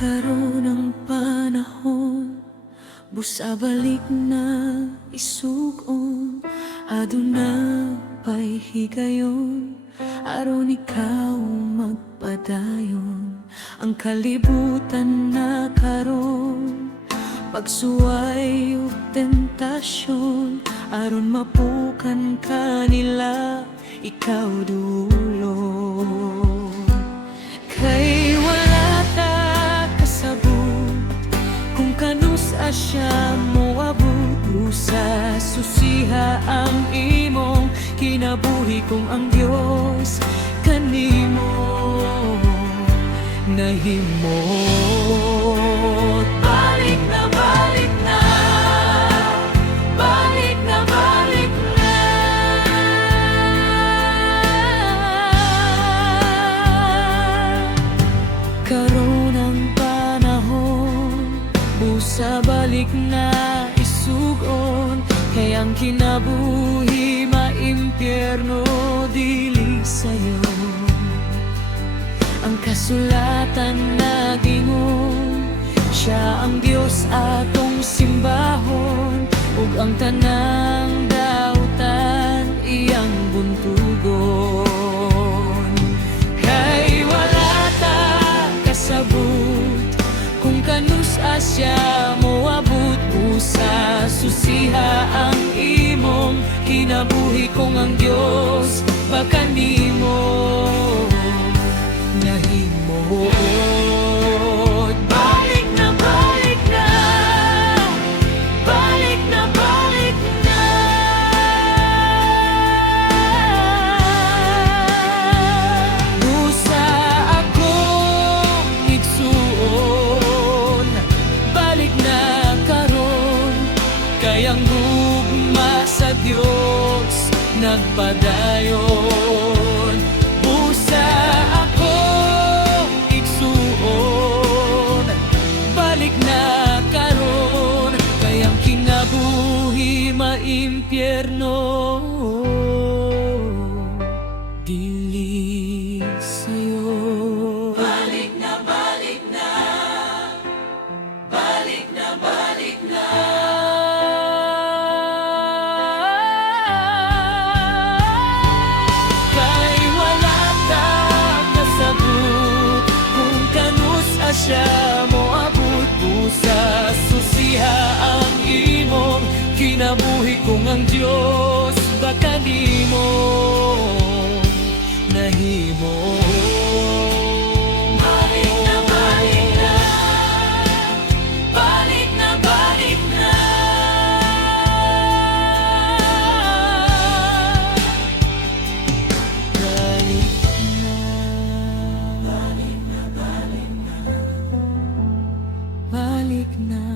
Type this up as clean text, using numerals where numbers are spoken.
Karon ang panahon, busabalik na isugon. Aduna pa'y higayon, aron ikaw magpadayon. Ang kalibutan na karon, pagsuway ug tentasyon, aron mapukan ka nila, ikaw dulong. Kay wala ta kasabot, kung kanus asya mo abot, sa susiha ang imong kinabuhi, kung ang Diyos kanimo nahimot. Balik na, balik na, balik na, balik na. Karon ang panahon, busa balik na isugon. Kay ang kinabuhi maimpyerno dili sayo. Ang kasulatan nagingon, siya ang Diyos atong simbahon, ug ang tanang dautan iyang buntugon. Kay wala ta kasabot, kung kanus asya mo abot, busa susiha ang imong kinabuhi, kung ang Diyos baka nimo nahimot. Balik na, balik na, balik na, balik na. Busa akong igsuon, balik na karon, kay ang gugma sa Dios nagpadayon. Busa akong igsuon, balik na karon, kay ang kinabuhi maimpyerno dili sayo. Balik na, balik na, balik na, balik na. Kay wala ta kasabot, kung kanus asya mo abot, busa susiha ang imong kinabuhi, kung ang Diyos baka nimo nahimo. Balik na, balik na, balik na, balik na. Balik na, balik na, balik na, balik na.